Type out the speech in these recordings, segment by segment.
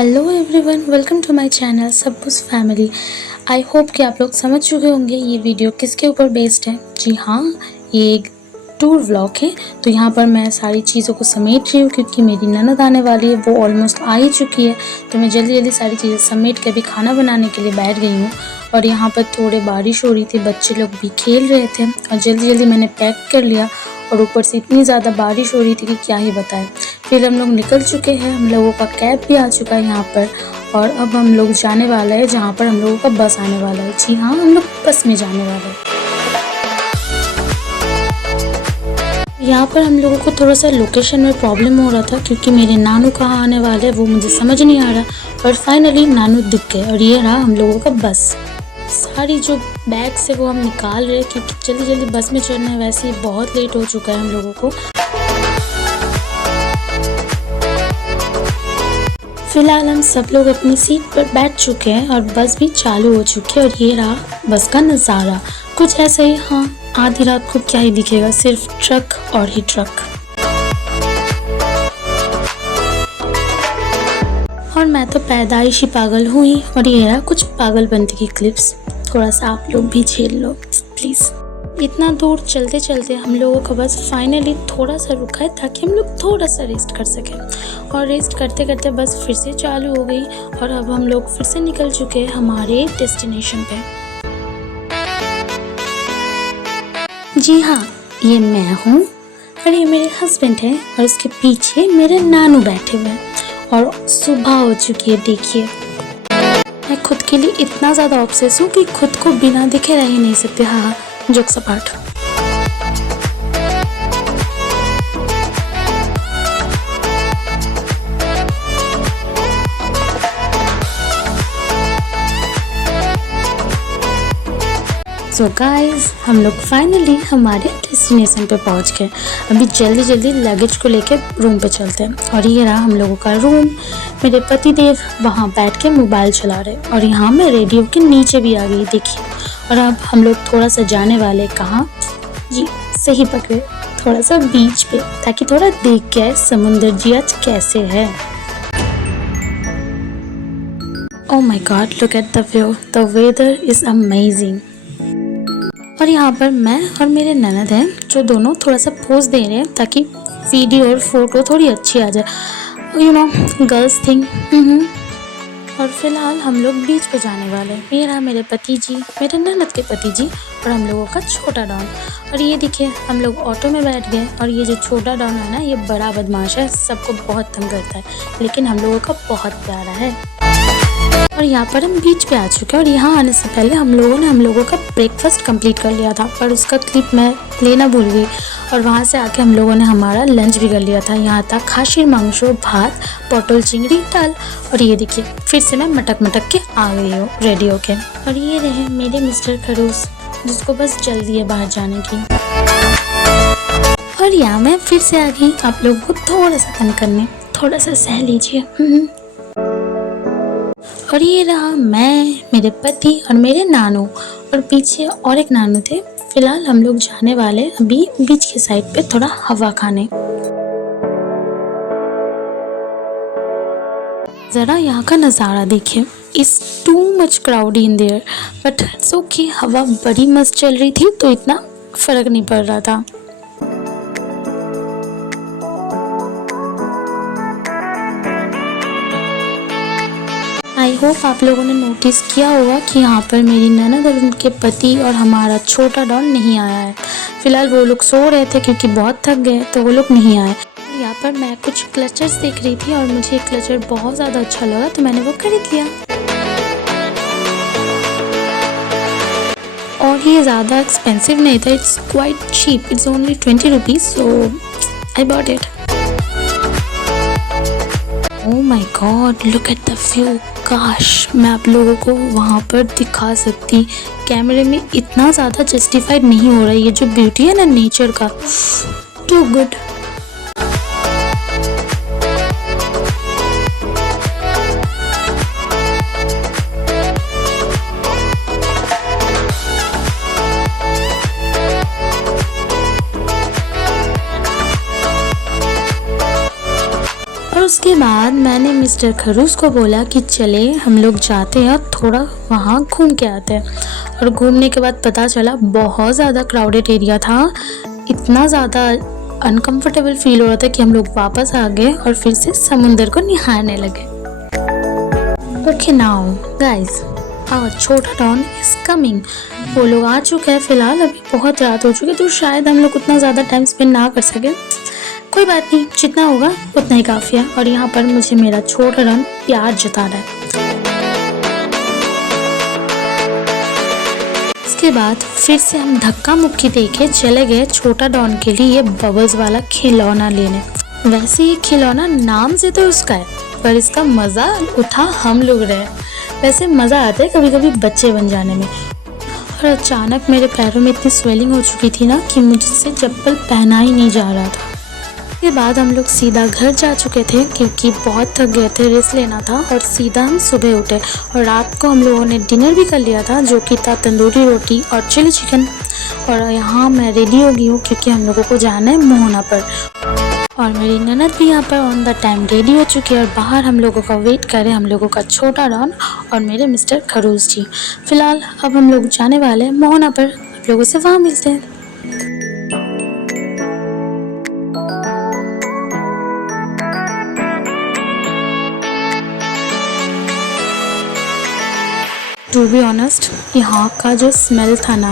Hello everyone, welcome to my channel Saboos family. I hope कि आप लोग समझ चुके होंगे ये वीडियो किसके ऊपर बेस्ड है। जी हाँ, ये एक टूर व्लॉग है। तो यहाँ पर मैं सारी चीज़ों को समेट रही हूँ क्योंकि मेरी ननद आने वाली है, वो ऑलमोस्ट आ ही चुकी है। तो मैं जल्दी जल्दी सारी चीज़ें समेट के अभी खाना बनाने के लिए बैठ गई हूँ। और यहाँ पर थोड़े बारिश हो रही थी, बच्चे लोग भी खेल रहे थे और जल्दी जल्दी मैंने पैक कर लिया। और ऊपर से इतनी ज़्यादा बारिश हो रही थी कि क्या ही बताएं। फिर हम लोग निकल चुके हैं, हम लोगों का कैब भी आ चुका है यहाँ पर। और अब हम लोग जाने वाले हैं जहाँ पर हम लोगों का बस आने वाला है। जी हाँ, हम लोग बस में जाने वाले हैं। यहाँ पर हम लोगों को थोड़ा सा लोकेशन में प्रॉब्लम हो रहा था क्योंकि मेरे नानू कहाँ आने वाले हैं वो मुझे समझ नहीं आ रहा। पर फाइनली नानू दिख गए और ये रहा हम लोगों का बस। सारी जो बैग्स है वो हम निकाल रहे हैं क्योंकि जल्दी जल्दी बस में चढ़ना है, वैसे ही बहुत लेट हो चुका है हम लोगों को। फिलहाल हम सब लोग अपनी सीट पर बैठ चुके हैं और बस भी चालू हो चुकी है। और ये रहा बस का नज़ारा, कुछ ऐसा ही। हाँ, आधी रात को क्या ही दिखेगा, सिर्फ ट्रक और ही ट्रक। और मैं तो पैदाइशी पागल हुई। और ये रहा कुछ पागलपंती की क्लिप्स, थोड़ा सा आप लोग भी झेल लो प्लीज़। इतना दूर चलते चलते हम लोगों का बस फाइनली थोड़ा सा रुका है ताकि हम लोग थोड़ा सा रेस्ट कर सकें। और रेस्ट करते करते बस फिर से चालू हो गई और अब हम लोग फिर से निकल चुके हैं हमारे डेस्टिनेशन पे। जी हाँ, ये मैं हूँ और ये मेरे हस्बैंड हैं और इसके पीछे मेरे नानू बैठे हुए हैं। और सुबह हो चुकी है, देखिए। मैं खुद के लिए इतना ज़्यादा ऑब्सेस हूँ कि खुद को बिना दिखे रह ही नहीं सकते। हाँ, जोक्स अपार्ट। सो गाइस, हम लोग फाइनली हमारे डेस्टिनेशन पे पहुंच गए। अभी जल्दी जल्दी लगेज को लेके रूम पे चलते हैं। और ये रहा हम लोगों का रूम। मेरे पति देव वहाँ बैठ के मोबाइल चला रहे और यहाँ मैं रेडियो के नीचे भी आ गई, देखिए। और अब हम लोग थोड़ा सा जाने वाले कहाँ, जी सही पकड़े, थोड़ा सा बीच पे, ताकि थोड़ा देख के आए समुंदर जी आज कैसे है। Oh my God, look at the view, the weather is amazing. और यहाँ पर मैं और मेरे ननद हैं जो दोनों थोड़ा सा पोज दे रहे हैं ताकि वीडियो और फोटो थोड़ी अच्छी आ जाए, यू नो, गर्ल्स थिंग। और फिलहाल हम लोग बीच पे जाने वाले हैं। ये रहा मेरे पति जी, मेरे ननद के पति जी और हम लोगों का छोटा डॉन। और ये देखिए हम लोग ऑटो में बैठ गए। और ये जो छोटा डॉन है ना, ये बड़ा बदमाश है, सबको बहुत तंग करता है, लेकिन हम लोगों का बहुत प्यारा है। और यहाँ पर हम बीच पे आ चुके हैं। और यहाँ आने से पहले हम लोगों का ब्रेकफास्ट कंप्लीट कर लिया था, पर उसका क्लिप मैं लेना भूल गई। और वहाँ से आके हम लोगों ने हमारा लंच भी कर लिया था। यहाँ था खासीर मांस, भात, पटल चिंगड़ी, दाल। और ये देखिए फिर से मैं मटक मटक के आ गई हूँ रेडी होके। और ये रहे मेरे मिस्टर खड़ूस, जिसको बस जल्दी है बाहर जाने की। और यहाँ मैं फिर से आ गई आप लोगों को थोड़ा सा तंग करने, थोड़ा सा सह लीजिए। और ये रहा मैं, मेरे पति और मेरे नानू, और पीछे और एक नानू थे। फिलहाल हम लोग जाने वाले अभी बीच के साइड पे थोड़ा हवा खाने। ज़रा यहाँ का नज़ारा देखिए। It's too much crowdy in their, but it's okay. हवा बड़ी मस्त चल रही थी तो इतना फर्क नहीं पड़ रहा था। आई होप आप लोगों ने नोटिस किया होगा कि यहाँ पर मेरी ननद और उनके पति और हमारा छोटा डॉन नहीं आया है। फिलहाल वो लोग सो रहे थे क्योंकि बहुत थक गए, तो वो लोग नहीं आए। यहाँ पर मैं कुछ क्लचर्स देख रही थी और मुझे एक क्लचर बहुत ज़्यादा अच्छा लगा तो मैंने वो खरीद लिया। और ये ज़्यादा एक्सपेंसिव नहीं था, it's quite cheap, it's only 20 rupees, so I bought it. Oh my God, look at the view. काश मैं आप लोगों को वहाँ पर दिखा सकती, कैमरे में इतना ज़्यादा जस्टिफाइड नहीं हो रहा है। ये जो ब्यूटी है ना नेचर का, टू गुड। उसके बाद मैंने मिस्टर खरूस को बोला कि चले हम लोग जाते हैं और थोड़ा वहाँ घूम के आते हैं। और घूमने के बाद पता चला बहुत ज़्यादा क्राउडेड एरिया था, इतना ज़्यादा अनकंफर्टेबल फील हो रहा था कि हम लोग वापस आ गए और फिर से समुंदर को निहारने लगे। ओके नाउ गाइस, आवर छोटा डॉन इज कमिंग। वो लोग आ चुके हैं। फिलहाल अभी बहुत रात हो चुकी है तो शायद हम लोग उतना ज़्यादा टाइम स्पेंड ना कर सके। कोई बात नहीं, जितना होगा उतना ही काफ़ी है। और यहाँ पर मुझे मेरा छोटा डॉन प्यार जता रहा है। इसके बाद फिर से हम धक्का मुक्की देके चले गए छोटा डॉन के लिए ये बबल्स वाला खिलौना लेने। वैसे ये खिलौना नाम से तो उसका है, पर इसका मज़ा उठा हम लोग रहे। वैसे मज़ा आता है कभी कभी बच्चे बन जाने में। और अचानक मेरे पैरों में इतनी स्वेलिंग हो चुकी थी ना कि मुझसे चप्पल पहना ही नहीं जा रहा था। उसके बाद हम लोग सीधा घर जा चुके थे क्योंकि बहुत थक गए थे, रेस्ट लेना था। और सीधा हम सुबह उठे और रात को हम लोगों ने डिनर भी कर लिया था, जो कि था तंदूरी रोटी और चिली चिकन। और यहाँ मैं रेडी हो गई हूँ क्योंकि हम लोगों को जाना है मोहना पर। और मेरी ननद भी यहाँ पर ऑन द टाइम रेडी हो चुकी है और बाहर हम लोगों का वेट करे हम लोगों का छोटा डॉन और मेरे मिस्टर खरूस जी। फिलहाल अब हम लोग जाने वाले हैं मोहना पर, आप लोगों से वहाँ मिलते हैं। टू बी ऑनेस्ट, यहाँ का जो स्मेल था ना,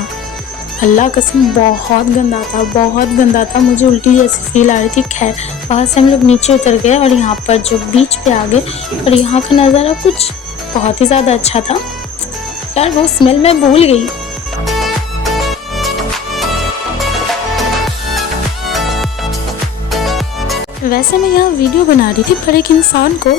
अल्लाह कसम बहुत गंदा था, बहुत गंदा था। मुझे उल्टी जैसी फील आ रही थी। खैर वहाँ से हम लोग नीचे उतर गए और यहाँ पर जो बीच पे आ गए और यहाँ का नज़ारा कुछ बहुत ही ज़्यादा अच्छा था। यार वो स्मेल मैं भूल गई। वैसे मैं यहाँ वीडियो बना रही थी पर एक इंसान को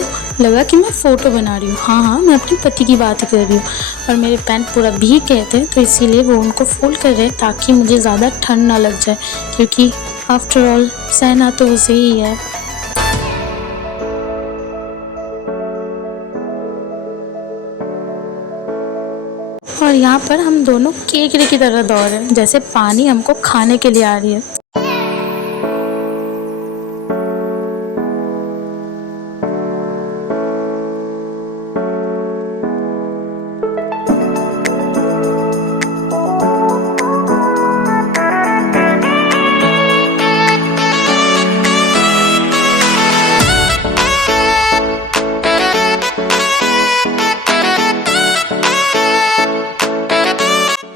लगा कि मैं फ़ोटो बना रही हूँ। हाँ, मैं अपने पति की बात कर रही हूँ। और मेरे पैंट पूरा भीग गए थे तो इसीलिए वो उनको फोल्ड कर रहे ताकि मुझे ज़्यादा ठंड ना लग जाए, क्योंकि आफ्टर ऑल सहना तो उसे ही है। और यहाँ पर हम दोनों केकड़े की तरह दौड़ रहे हैं, जैसे पानी हमको खाने के लिए आ रही है।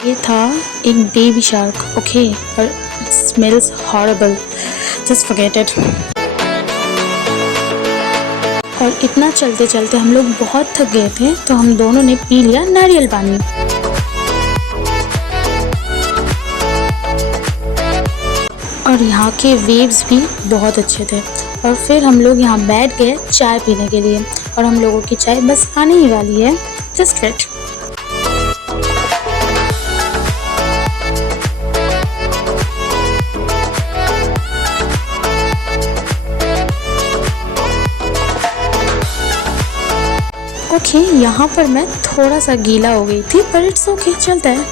ये था एक बेबी शार्क, ओके, पर it smells horrible, just forget it. और इतना चलते चलते हम लोग बहुत थक गए थे तो हम दोनों ने पी लिया नारियल पानी। और यहाँ के वेव्स भी बहुत अच्छे थे। और फिर हम लोग यहाँ बैठ गए चाय पीने के लिए और हम लोगों की चाय बस आने ही वाली है, जस्ट वेट। ओके, यहाँ पर मैं थोड़ा सा गीला हो गई थी पर इट्स ओके, चलता है।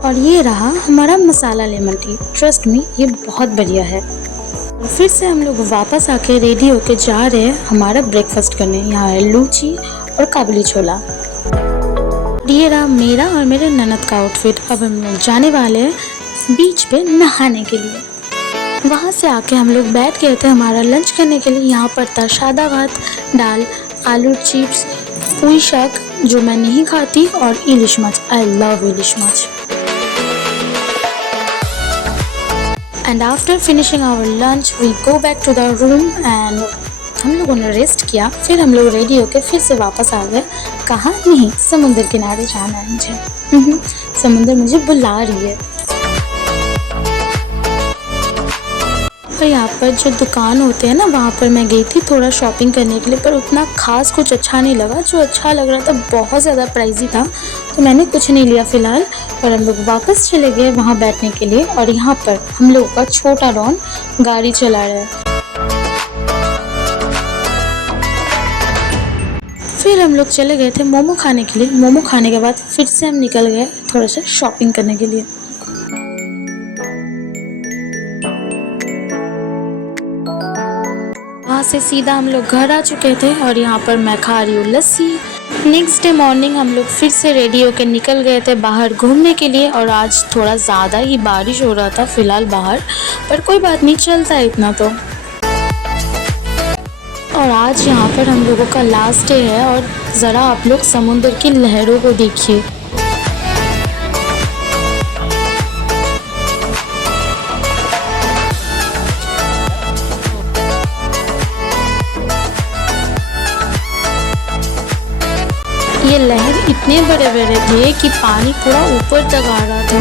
और ये रहा हमारा मसाला लेमन टी। ट्रस्ट मी, ये बहुत बढ़िया है। और फिर से हम लोग वापस आके रेडी होके जा रहे हैं हमारा ब्रेकफास्ट करने। यहाँ है लूची और काबुली छोला। ये रहा मेरा और मेरे ननद का आउटफिट। अब हम लोग जाने वाले हैं बीच पे नहाने के लिए। वहाँ से आके हम लोग बैठ गए थे हमारा लंच करने के लिए। यहाँ पर था सादा भात, दाल, आलू चिप्स, पुई शाक जो मैं नहीं खाती, और इलिश माछ। आई love ilish maach. And after finishing our lunch we go back to the room and हम लोगों ने रेस्ट किया। फिर हम लोग रेडी होके फिर से वापस आ गए। कहाँ नहीं, समुद्र किनारे जाना है मुझे। समुद्र मुझे बुला रही है। और यहाँ पर जो दुकान होते हैं ना, वहाँ पर मैं गई थी थोड़ा शॉपिंग करने के लिए, पर उतना खास कुछ अच्छा नहीं लगा। जो अच्छा लग रहा था बहुत ज़्यादा प्राइसी था तो मैंने कुछ नहीं लिया फ़िलहाल। और हम लोग वापस चले गए वहाँ बैठने के लिए। और यहाँ पर हम लोगों का छोटा डॉन गाड़ी चला रहा है। फिर हम लोग चले गए थे मोमो खाने के लिए। मोमो खाने के बाद फिर से हम निकल गए थोड़ा सा शॉपिंग करने के लिए। वहाँ से सीधा हम लोग घर आ चुके थे और यहाँ पर मैं खा रही हूँ लस्सी। नेक्स्ट डे मॉर्निंग हम लोग फिर से रेडी होकर निकल गए थे बाहर घूमने के लिए और आज थोड़ा ज़्यादा ही बारिश हो रहा था फिलहाल बाहर, पर कोई बात नहीं, चलता है इतना तो। और आज यहाँ पर हम लोगों का लास्ट डे है और ज़रा आप लोग समुद्र की लहरों को देखिए। ये लहर इतने बड़े बड़े थे कि पानी पूरा ऊपर तक आ रहा था।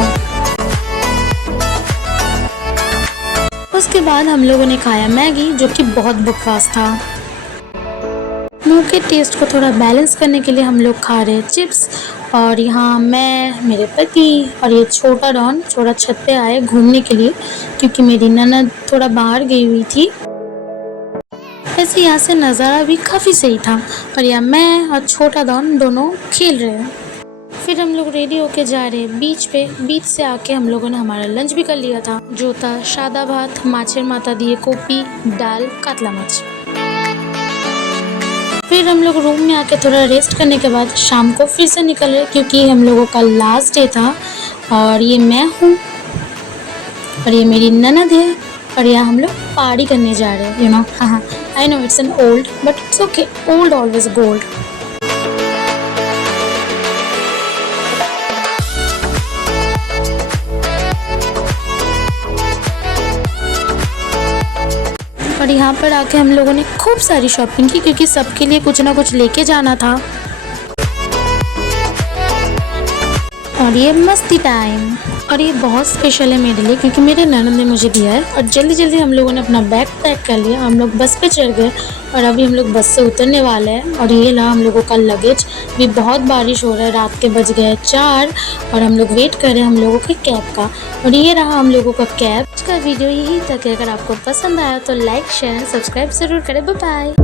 उसके बाद हम लोगों ने खाया मैगी, जो कि बहुत बकवास था। मुंह के टेस्ट को थोड़ा बैलेंस करने के लिए हम लोग खा रहे चिप्स। और यहाँ मैं, मेरे पति और ये छोटा डॉन थोड़ा छत पे आए घूमने के लिए, क्योंकि मेरी ननद थोड़ा बाहर गई हुई थी। वैसे यहाँ से नज़ारा भी काफ़ी सही था और यहाँ मैं और छोटा डॉन दोनों खेल रहे हैं। फिर हम लोग रेडी होके जा रहे हैं बीच पे। बीच से आके हम लोगों ने हमारा लंच भी कर लिया था, जो था सादा भात, माछेर माथा दिए कोपी, दाल, कातला माछ। फिर हम लोग रूम में आके थोड़ा रेस्ट करने के बाद शाम को फिर से निकल रहे, क्योंकि हम लोगों का लास्ट डे था। और ये मैं हूँ और ये मेरी ननद है और यहाँ हम लोग पार्टी करने जा रहे हैं, यू नो। हाँ, I know it's an old but it's okay, old always gold. और यहाँ पर आके हम लोगों ने खूब सारी शॉपिंग की, क्योंकि सबके लिए कुछ ना कुछ लेके जाना था। और ये मस्ती टाइम, और ये बहुत स्पेशल है मेरे लिए, क्योंकि मेरे ननद ने मुझे दिया है। और जल्दी जल्दी हम लोगों ने अपना बैग पैक कर लिया। हम लोग बस पे चढ़ गए और अभी हम लोग बस से उतरने वाले हैं। और ये रहा हम लोगों का लगेज। भी बहुत बारिश हो रहा है, रात के बज गए 4 और हम लोग वेट कर रहे हैं हम लोगों के कैब का। और ये रहा हम लोगों का कैब। आज का वीडियो यही तक है। अगर आपको पसंद आया तो लाइक, शेयर, सब्सक्राइब ज़रूर करें। Bye bye.